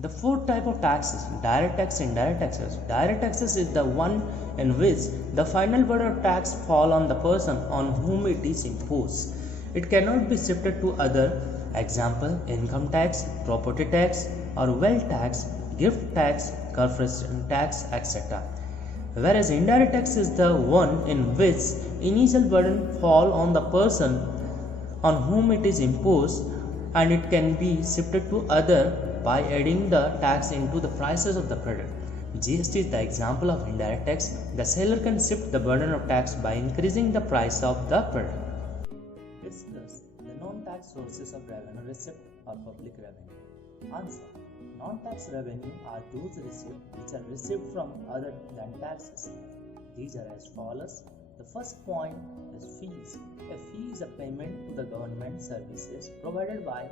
The fourth type of tax is direct tax, indirect taxes. Direct taxes is the one in which the final burden of tax fall on the person on whom it is imposed. It cannot be shifted to other. Example: income tax, property tax, or wealth tax, gift tax, corporation tax, etc. Whereas indirect tax is the one in which initial burden fall on the person on whom it is imposed, and it can be shifted to other by adding the tax into the prices of the product. GST is the example of indirect tax. The seller can shift the burden of tax by increasing the price of the product. Discuss the non-tax sources of revenue receipt or public revenue. Answer: non-tax revenue are those receipts which are received from other than taxes. These are as follows. The first point is fees. A fee is a payment to the government services provided by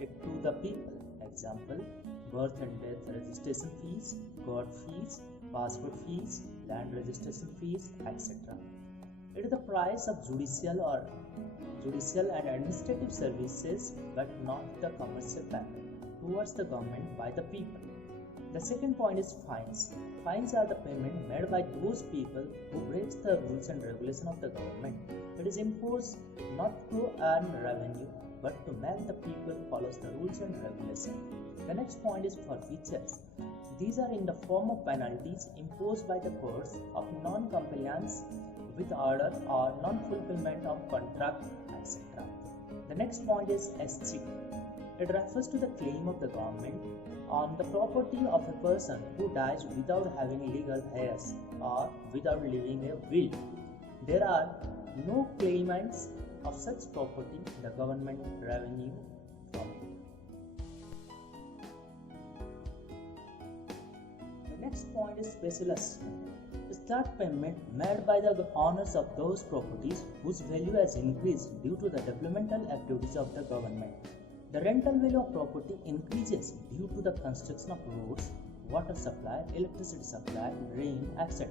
it to the people. Example: birth and death registration fees, court fees, passport fees, land registration fees, etc. It is the price of judicial and administrative services, but not the commercial payment towards the government by the people. The second point is fines. Fines are the payment made by those people who breaks the rules and regulation of the government. It is imposed not to earn revenue, but to make the people follow the rules and regulation. The next point is forfeitures. These are in the form of penalties imposed by the courts of non-compliance with order or non-fulfillment of contract, etc. The next point is escheat. It refers to the claim of the government on the property of a person who dies without having legal heirs or without leaving a will. There are no claimants of such property, the government revenue from it. The next point is special assessment. Is that payment made by the owners of those properties whose value has increased due to the developmental activities of the government. The rental value of property increases due to the construction of roads, water supply, electricity supply, rain, etc.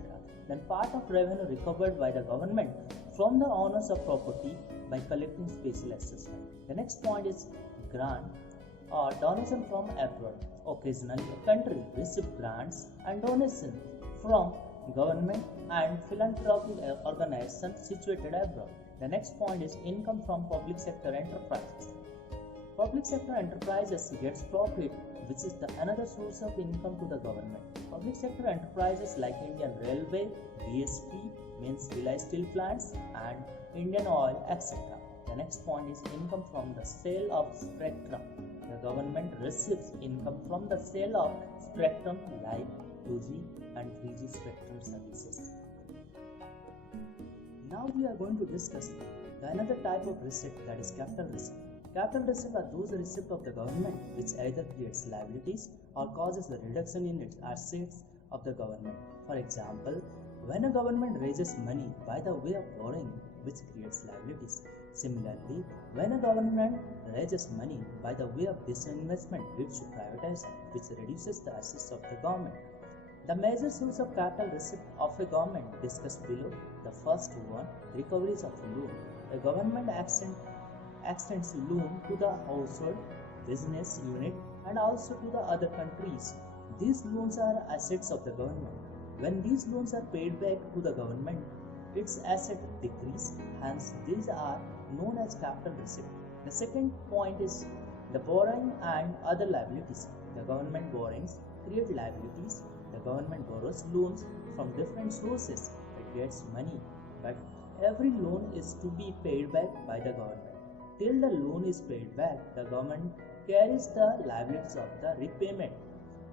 Then part of revenue recovered by the government from the owners of property by collecting special assessment. The next point is grant or donation from abroad. Occasionally, a country receives grants and donations from government and philanthropic organizations situated abroad. The next point is income from public sector enterprises. Public sector enterprises gets profit, which is another source of income to the government. Public sector enterprises like Indian Railway, BSP, means Bhilai Steel Plants, and Indian Oil, etc. The next point is income from the sale of spectrum. The government receives income from the sale of spectrum like 2G and 3G spectrum services. Now we are going to discuss another type of receipt, that is capital receipt. Capital receipts are those receipts of the government which either creates liabilities or causes a reduction in its assets of the government. For example, when a government raises money by the way of borrowing, which creates liabilities. Similarly, when a government raises money by the way of disinvestment leads to privatization, which reduces the assets of the government. The major source of capital receipt of a government discussed below. The first one, recoveries of loan. The government extends loan to the household, business unit, and also to the other countries. These loans are assets of the government. When these loans are paid back to the government, its asset decrease, hence these are known as capital receipt. The second point is the borrowing and other liabilities. The government borrowings create liabilities. The government borrows loans from different sources. It gets money, but every loan is to be paid back by the government. Till the loan is paid back, the government carries the liabilities of the repayment.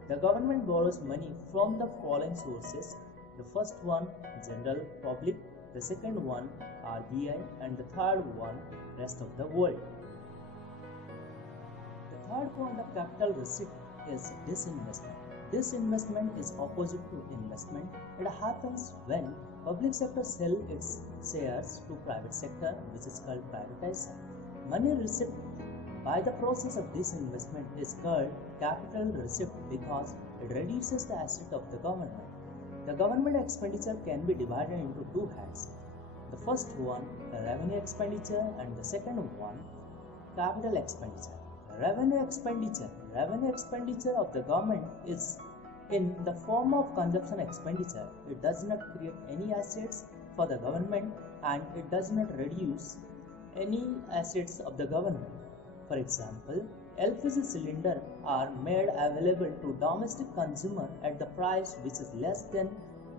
The government borrows money from the following sources. The first one, general public. The second one, RBI, and the third one, rest of the world. The third point of capital receipt is disinvestment. Disinvestment is opposite to investment. It happens when public sector sells its shares to private sector, which is called privatization. Money received by the process of disinvestment is called capital receipt because it reduces the asset of the government. The government expenditure can be divided into two heads. The first one, the revenue expenditure, and the second one, capital expenditure. Revenue expenditure. Revenue expenditure of the government is in the form of consumption expenditure. It does not create any assets for the government and it does not reduce any assets of the government. For example, LPG cylinders are made available to domestic consumer at the price which is less than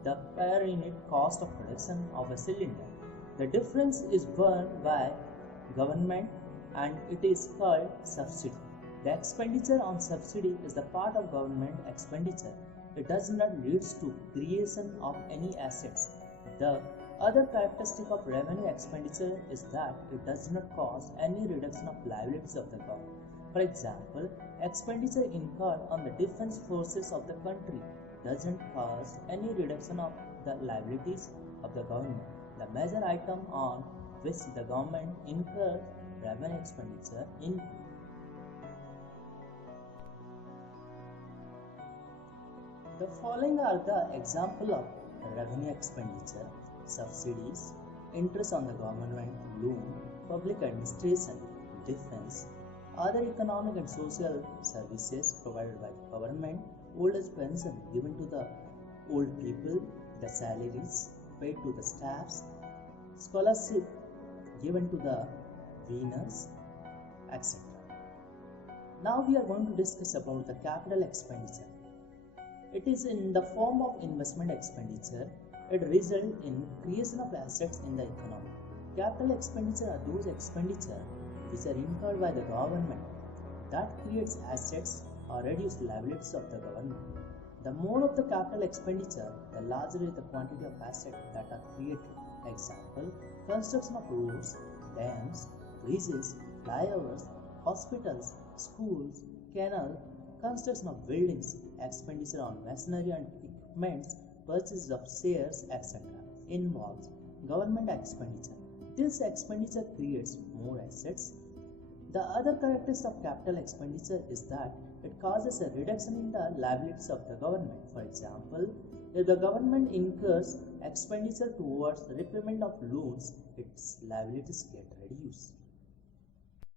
the per unit cost of production of a cylinder. The difference is borne by government and it is called subsidy. The expenditure on subsidy is the part of government expenditure. It does not lead to creation of any assets. The other characteristic of revenue expenditure is that it does not cause any reduction of liabilities of the government. For example, expenditure incurred on the defense forces of the country doesn't cause any reduction of the liabilities of the government. The major item on which the government incurs revenue expenditure include the following are the example of revenue expenditure: subsidies, interest on the government loan, public administration, defense, other economic and social services provided by the government, old age pension given to the old people, the salaries paid to the staffs, scholarship given to the winners, etc. Now we are going to discuss about the capital expenditure. It is in the form of investment expenditure. It results in creation of assets in the economy. Capital expenditure are those expenditures which are incurred by the government that creates assets or reduce liabilities of the government. The more of the capital expenditure, the larger is the quantity of assets that are created. Example, construction of roads, dams, bridges, flyovers, hospitals, schools, canals, construction of buildings, expenditure on machinery and equipments, purchase of shares, etc. involves government expenditure. This expenditure creates more assets. The other characteristic of capital expenditure is that it causes a reduction in the liabilities of the government. For example, if the government incurs expenditure towards repayment of loans, its liabilities get reduced.